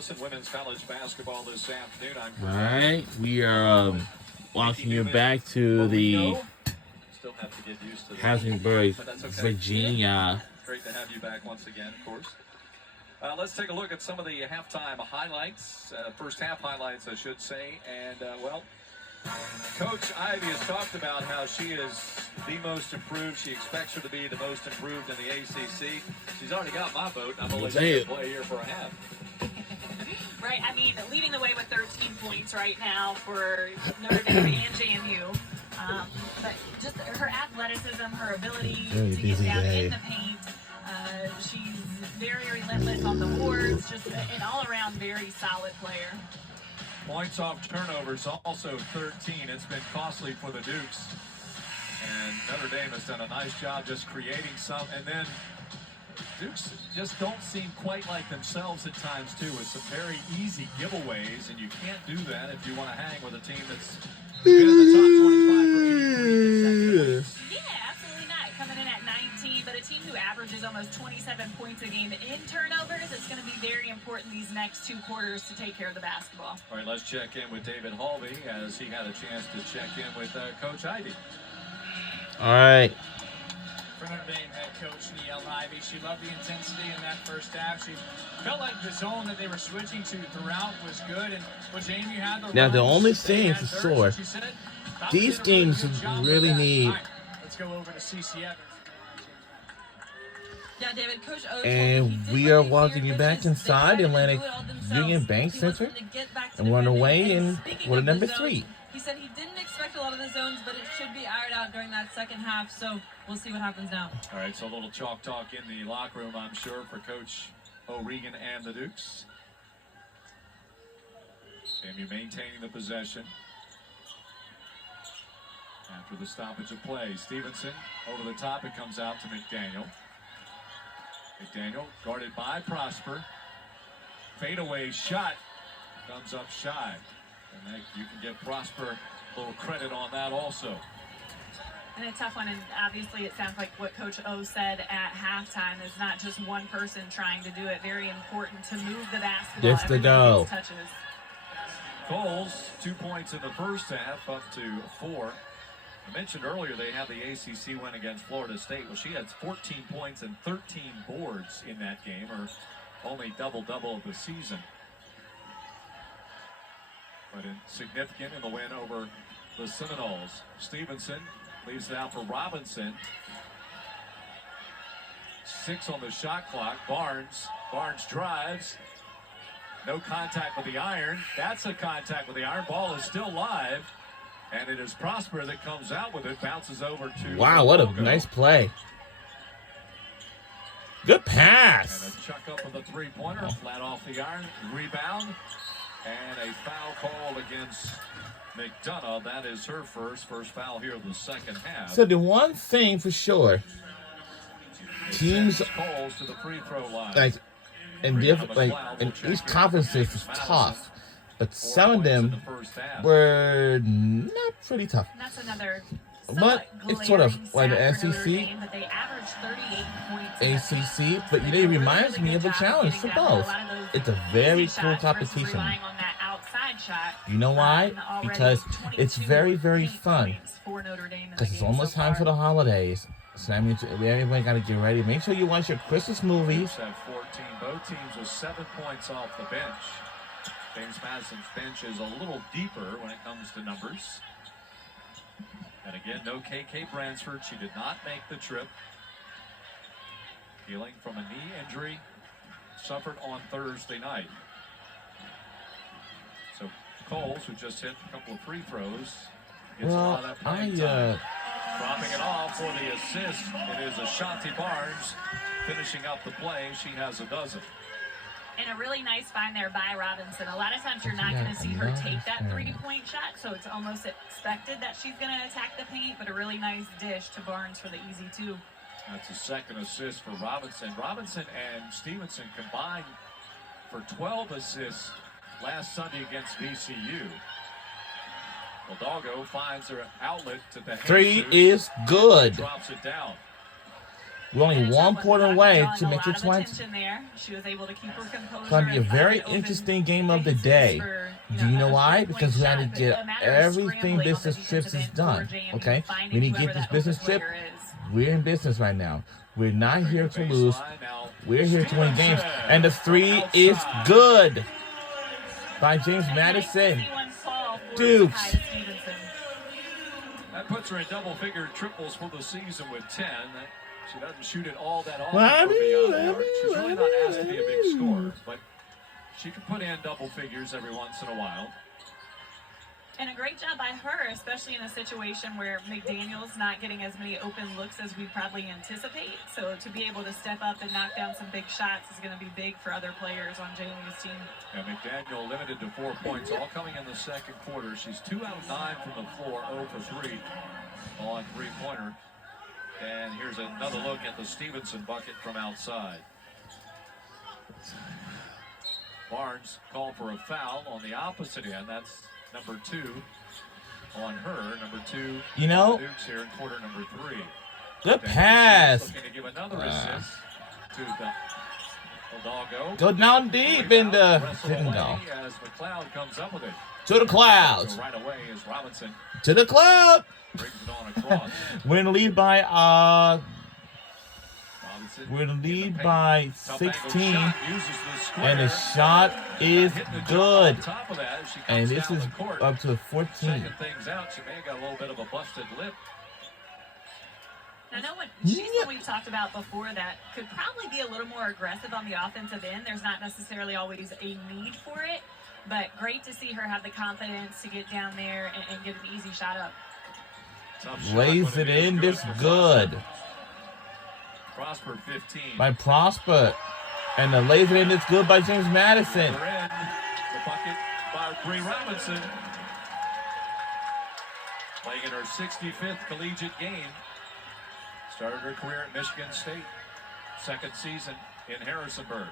Robinson women's college basketball this afternoon. All right, we are welcoming you back to the Still have to get used to Harrisonburg, but that's okay. Virginia. Great to have you back once again, of course. Let's take a look at some of the halftime highlights, first half highlights, I should say. And, Coach Ivey has talked about how she is the most improved. She expects her to be the most improved in the ACC. She's already got my vote. I'm going to let you play here for a half. Right, I mean, leading the way with 13 points right now for Notre Dame and JMU. But just her athleticism, her ability to get down in the paint. She's very relentless on the boards, just an all-around very solid player. Points off turnovers, also 13. It's been costly for the Dukes. And Notre Dame has done a nice job just creating some. And then Dukes just don't seem quite like themselves at times, too, with some very easy giveaways. And you can't do that if you want to hang with a team that's been in the top 25 for 83 consecutive. Yeah, absolutely not. Coming in at 19, but a team who averages almost 27 points a game in turnovers, it's going to be very important these next two quarters to take care of the basketball. All right, let's check in with David Halvey as he had a chance to check in with Coach Ivey. All right. For Notre Dame head coach Niele Ivey, she loved the intensity in that first half. She felt like the zone that they were switching to throughout was good, and what Jamie had Now the only thing for sure, these games really need. Let's go over to CC Evans. Yeah, David, Coach O And we are welcoming you back inside Atlantic Union Bank Center, and we're on the way in quarter number 3. He said he didn't expect a lot of the zones, but it should be ironed out during that second half, so we'll see what happens now. All right, so a little chalk talk in the locker room, I'm sure, for Coach O'Regan and the Dukes. JMU maintaining the possession. After the stoppage of play, Stevenson over the top, it comes out to McDaniel. McDaniel guarded by Prosper. Fadeaway shot comes up shy. And you can give Prosper a little credit on that also. And a tough one, and obviously it sounds like what Coach O said at halftime is not just one person trying to do it. Very important to move the basketball. Just to go. Touches. Coles, 2 points in the first half, up to 4. I mentioned earlier they had the ACC win against Florida State. Well, she had 14 points and 13 boards in that game, or only double-double of the season. But significant in the win over the Seminoles. Stevenson leaves it out for Robinson. 6 on the shot clock. Barnes drives. No contact with the iron. That's a contact with the iron. Ball is still live. And it is Prosper that comes out with it. Bounces over to Wow, what a nice play. Good pass. And a chuck up with a three-pointer. Flat off the iron. Rebound. And a foul called against McDonough. That is her first foul here in the second half. So the one thing for sure, teams calls to the free throw line. like in each conference is tough, but some of them were not pretty tough. And that's another. But it's sort of like the SEC, But they averaged 38 points. ACC, but it reminds me of a challenge for both. It's a very cool competition. You know why? Because it's very, very fun. Because it's almost time for the holidays. So that means everybody got to get ready. Make sure you watch your Christmas movies. Have 14. Both teams with 7 points off the bench. James Madison's bench is a little deeper when it comes to numbers. And again, no KK Bransford. She did not make the trip. Healing from a knee injury suffered on Thursday night. So Coles, who just hit a couple of free throws, gets a lot of playing time. Dropping it off for the assist. It is Ashanti Barnes finishing up the play. She has a dozen. And a really nice find there by Robinson. A lot of times you're not going to see her take that three-point shot, so it's almost expected that she's going to attack the paint, but a really nice dish to Barnes for the easy two. That's a second assist for Robinson. Robinson and Stevenson combined for 12 assists last Sunday against VCU. Hidalgo finds her outlet to the three is good. Drops it down. We're only And one Chubb point was away drawing to a make lot it of 20. attention there. She was able to keep her composure. It's going to be a and find very open interesting game of the spaces day. for, Do you know a why? three-point Because we had to shot, but get a matter of everything scrambling on the business trips defensive is end done. for JMU, Okay? finding We need to whoever get this that business open trip. player is. We're in business right now. We're not here to Baseline lose. now. We're here to win games. Stevenson And the three is outside. good by James And nice to Madison. see one fall for Dukes. Zakiya Stevenson. That puts her in double-figure triples for the season with 10. She doesn't shoot it all that often Let from me, beyond the let arc. me, She's really let not me, asked to be a let big me. scorer, but she can put in double figures every once in a while. And a great job by her, especially in a situation where McDaniel's not getting as many open looks as we probably anticipate. So to be able to step up and knock down some big shots is going to be big for other players on JMU's team. And McDaniel limited to 4 points, all coming in the second quarter. She's 2 out of 9 from the floor, 0 for 3 on three-pointer. And here's another look at the Stevenson bucket from outside. Barnes called for a foul on the opposite end. That's number 2 on her. Number 2 You know, Dukes here in quarter number 3. good Then pass. she's looking to give another assist to the Hidalgo. Go down deep and didn't go. As McLeod comes up with it. To the clouds. So right away is Robinson To the cloud. brings it on across. We're in the lead by Robinson we're in the in the lead paint. by Tough angle 16, shot, uses the square. and the shot is Hitting the jump good. on top of that as she comes And this down is the court. up to 14. Checking things out. She may have got a little bit of a busted lip. I know what she's what we've talked about before that could probably be a little more aggressive on the offensive end. There's not necessarily always a need for it, but great to see her have the confidence to get down there and get an easy shot up. Tough shot, Lays but it in. is This for good Prosper 15. by Prosper. And the lays it in. It's good by James Madison. Other end, the bucket by Bree Robinson. Playing in her 65th collegiate game. Started her career at Michigan State. Second season in Harrisonburg.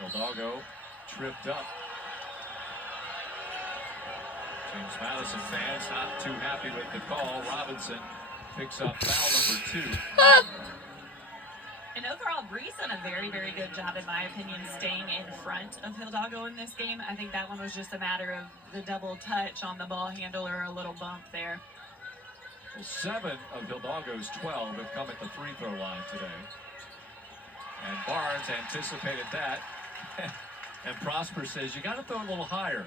Hidalgo tripped up. James Madison fans not too happy with the call. Robinson picks up foul number 2. And overall, Bree's done a very, very good job, in my opinion, staying in front of Hidalgo in this game. I think that one was just a matter of the double touch on the ball handler, a little bump there. Well, 7 of Hidalgo's 12 have come at the free throw line today. And Barnes anticipated that. And Prosper says, you got to throw a little higher.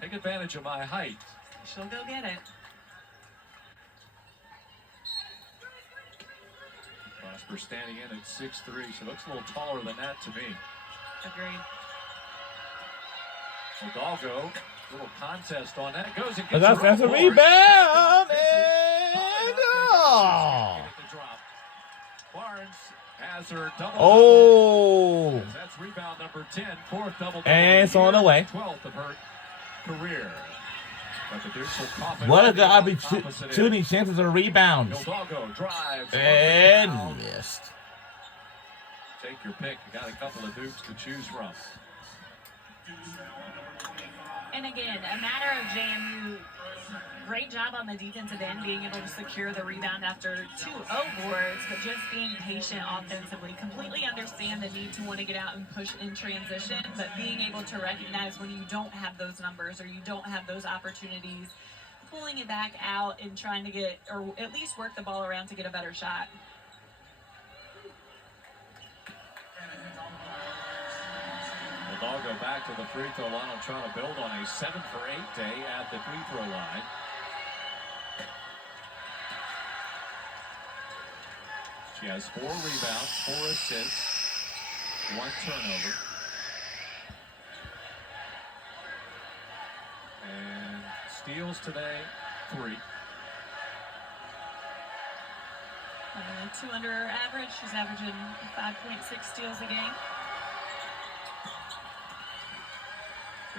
Take advantage of my height. She'll go get it. Prosper standing in at 6'3". She looks a little taller than that to me. Agreed. Hidalgo, little contest on that. Goes and gets That's her a own rebound. board. And oh. Get the drop. Barnes has her double. Oh. That's rebound number 10, 4th double. And it's on the way. 12th of her career. But the Dukes will cough it What a up good on the opposite end. opportunity. Chances of rebounds. Hidalgo drives. And missed. Take your pick. You got a couple of Dukes to choose from. And again, a matter of JMU, great job on the defensive end, being able to secure the rebound after 2 boards, but just being patient offensively. Completely understand the need to want to get out and push in transition, but being able to recognize when you don't have those numbers or you don't have those opportunities, pulling it back out and trying to get, or at least work the ball around to get a better shot. Hidalgo back to the free throw line. I'm trying to build on a 7 for 8 day at the free throw line. She has 4 rebounds, 4 assists, 1 turnover. And steals today, 3. 2 under her average. She's averaging 5.6 steals a game.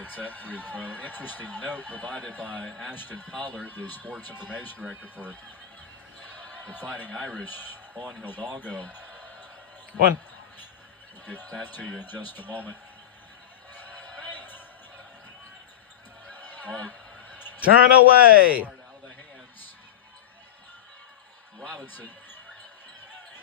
It's that free throw. Interesting note provided by Ashton Pollard, the sports information director for the Fighting Irish on Hidalgo. One. We'll get that to you in just a moment. Oh, Turn away. out of the hands. Robinson.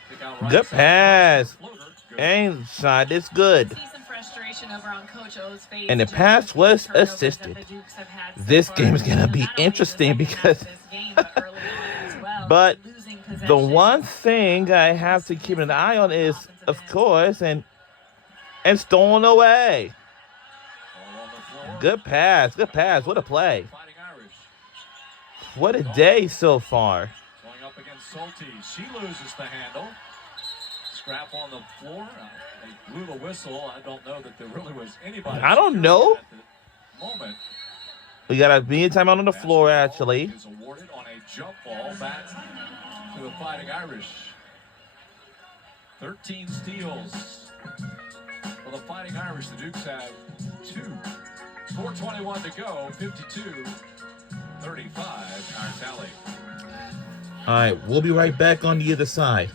Pick out right Good side. pass. Floater. Good. Inside. It's good. See some frustration over on Coach O's face. And the just pass with was the turnovers assisted. that the Dukes have had so This far. game is gonna be Not only interesting the second half because of this game, but early on as well, but losing the possession. one thing I have to keep an eye on is, of course, and stolen away. Ball on the floor. Good pass. Good pass. What a play. Fighting Irish. What a day so far. Going up against Soltis. She loses the handle. Scrap on the floor. They blew the whistle. I don't know that there really was anybody. I don't know. At the moment. We got a media timeout on the floor, actually. Is awarded on a jump ball back to the Fighting Irish. 13 steals for the Fighting Irish. The Dukes have 2. 4:21 to go. 52-35. Our tally. All right, we'll be right back on the other side.